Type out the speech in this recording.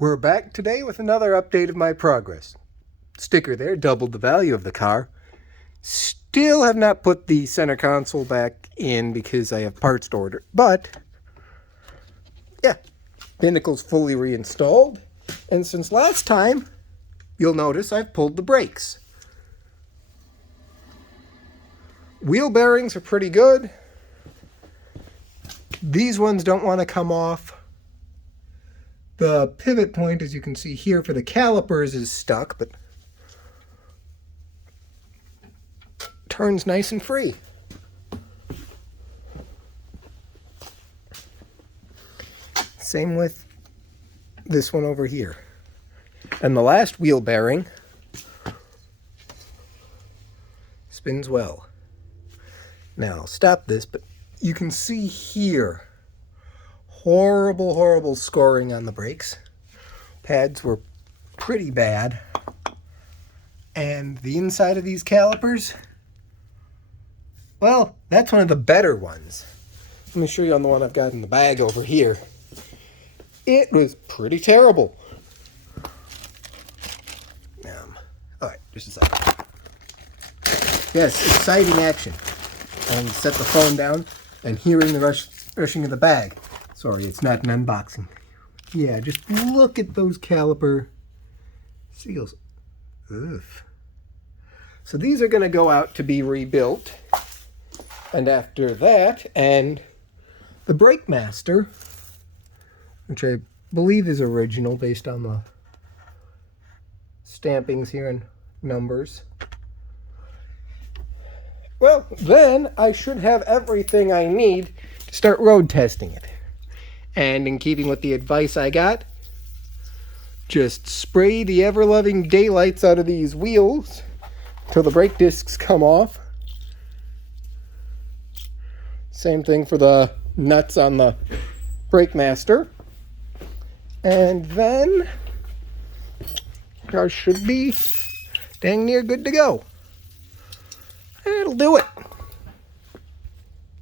We're back today with another update of my progress. Sticker there doubled the value of the car. Still have not put the center console back in because I have parts to order. But, yeah, Pinnacle's fully reinstalled. And since last time, you'll notice I've pulled the brakes. Wheel bearings are pretty good. These ones don't want to come off. The pivot point, as you can see here, for the calipers is stuck, but turns nice and free. Same with this one over here. And the last wheel bearing spins well. Now, I'll stop this, but you can see here horrible scoring on the brakes. Pads were pretty bad. And the inside of these calipers, well, that's one of the better ones. Let me show you on the one I've got in the bag over here. It was pretty terrible. Alright, just a second. Yes, exciting action. And set the phone down and hearing the rushing of the bag. Sorry, it's not an unboxing. Yeah, just look at those caliper seals. Ugh. So these are going to go out to be rebuilt. And after that, and the Brake Master, which I believe is original based on the stampings here and numbers. Well, then I should have everything I need to start road testing it. And in keeping with the advice I got, just spray the ever-loving daylights out of these wheels till the brake discs come off. Same thing for the nuts on the Brake Master. And then I should be dang near good to go. That'll do it.